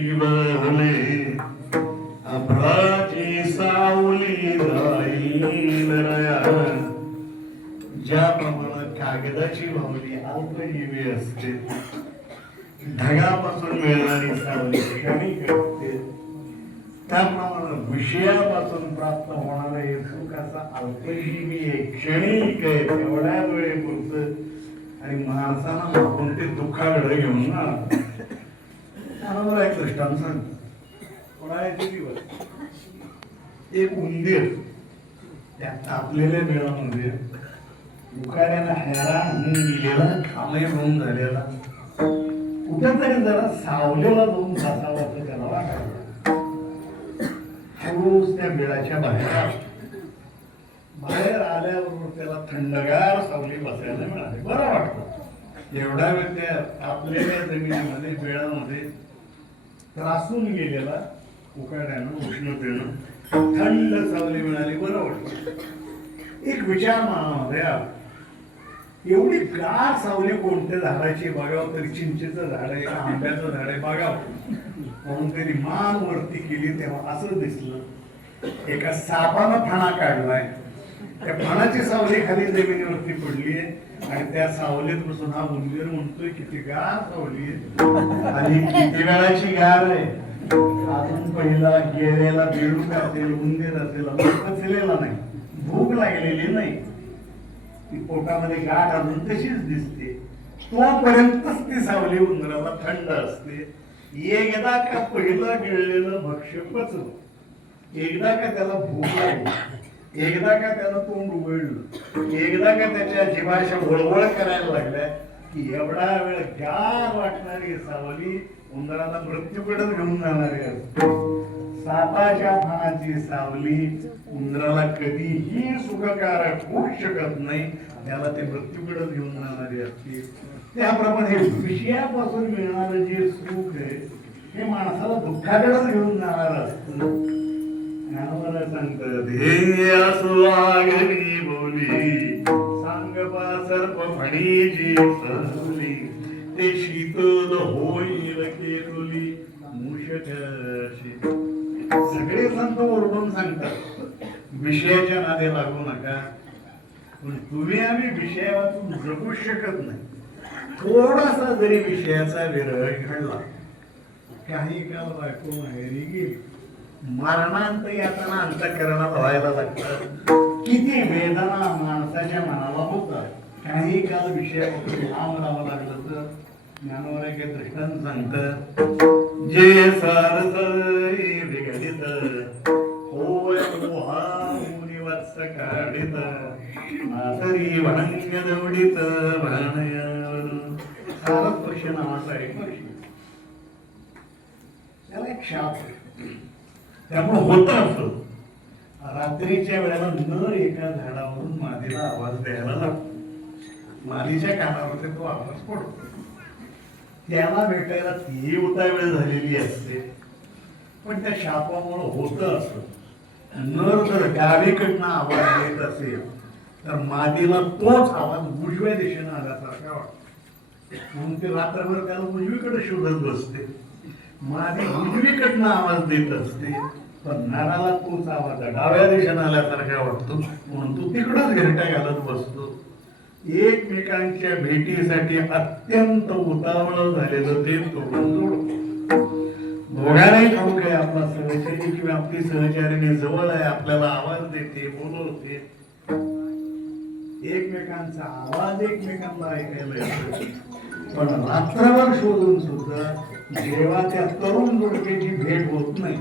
कागदाची अभ्राची सावली जाईल ज्या प्रमाणात कागदाची भावली अल्पजीवी असते ढगापासून मिळणारी सावली क्षणिक असते त्याप्रमाणे विषयापासून प्राप्त होणारा हे सुख असा अल्पजीवी आहे क्षणिक आहे तेवढ्या वेळेपुरतं आणि माणसाला कोणते दुःखाकडे घेऊन ना त्यामुळे एक दृष्टांत सांग. दिवस एक उंदीर. त्या तापलेल्या बिळामध्ये उखाड्याला हैराण होऊन गेलेला खामय होऊन झालेला. कुठेतरी जरा सावलेला जाऊन बसावा असं त्याला वाटायला हळूच त्या बिळाच्या बाहेर बाहेर आल्याबरोबर त्याला थंडगार सावली बसायला मिळाली. बरं वाटतं एवढा वेळ त्या तापलेल्या जमिनीमध्ये बिळामध्ये त्रासून गेलेला उकाड्यानं उष्णतेनं थंड सावली मिळाली बरं वाटलं. एक विचार मनामध्ये एवढी गार सावली कोणत्या झाडाची बागाव तरी चिंचेचं झाड आहे आंब्याचं झाड आहे बागाव म्हणून त्यांनी मान वरती केली तेव्हा असं दिसलं. एका सापानं फणा काढलाय. त्या पानाची सावली खाली जमिनीवरती पडली आणि त्या सावलीत बसून हा उंदीर म्हणतोय किती गार सावली आणि किती वेळाची गार आहे. अजून पहिला गेलेला बेडूक असेल उंदीर असेल पचलेला नाही. भूक लागलेली नाही. ती पोटामध्ये गाठ अजून तशीच दिसते. तोपर्यंतच ती सावली उंदराला थंड असते. एकदा का पहिलं गिळलेलं भक्ष्य पचलं. एकदा का त्याला भूक लागली. एकदा का त्याला तोंड उघडलं एकदा का त्याच्या जीवाशा वळवळ करायला लागल्या की एवढा वेळ गार वाटणारी सावली उंदराला मृत्यूकडे घेऊन जाणारी असते. सापाच्या फणाची सावली उंदराला कधीही सुखकारक होऊ शकत नाही त्याला ते मृत्यूकडे घेऊन जाणारी असते. त्याप्रमाणे हे विषयापासून मिळणारं जे सुख आहे हे माणसाला दुःखाकडेच घेऊन जाणार असतं. विषयाच्या नादे लागू नका. पण तुम्ही आम्ही विषयातून जगू शकत नाही. थोडासा जरी विषयाचा विरह घडला काही काल बायको माहेरी गेली. मरणांत यातना अंतकरणात व्हायला लागतात किती वेदना माणसाच्या मनाला होतात. काही काल विषयापासून लांब राहावं लागलं तर ज्ञानवर एक दृष्टांत सांगत जे सारस विघटित होय मोहा काढित मातरी भांग्य दौडित भाणयावर सारस नावाचा एक पक्षी त्याला एक शाप त्यामुळे होत असं रात्रीच्या वेळेला नर एका झाडावरून मादीला आवाज द्यायला लागतो मादीच्या कानावरती तो आवाज पडतो त्याला भेटायला ती उतावेळ झालेली असते पण त्या शापामुळं होत असं नर जर डावीकडनं आवाज देत असेल तर मादीला तोच आवाज उजव्या दिशेनं आल्यासारखा वाटतो. म्हणून ते रात्रभर त्याला उजवीकडे शोधत बसते. मादी उजवीकडनं आवाज देत असते पण नराला तोच आवाज डाव्या दिशेनं आल्यासारखा वाटतो. म्हणून तो तिकडंच घरट्या घालत बसतो. एकमेकांच्या भेटीसाठी अत्यंत उतावळ झालेलं ते तोडून जोडतो दोघांनाही ठाऊक आहे आपला सहचारी किंवा आपली सहचारीने जवळ आहे आपल्याला आवाज देते बोलवते. एकमेकांचा आवाज एकमेकांना ऐकायला येतो. पण रात्रभर शोधून सुद्धा जेव्हा त्या तरुण जोडप्याची भेट होत नाही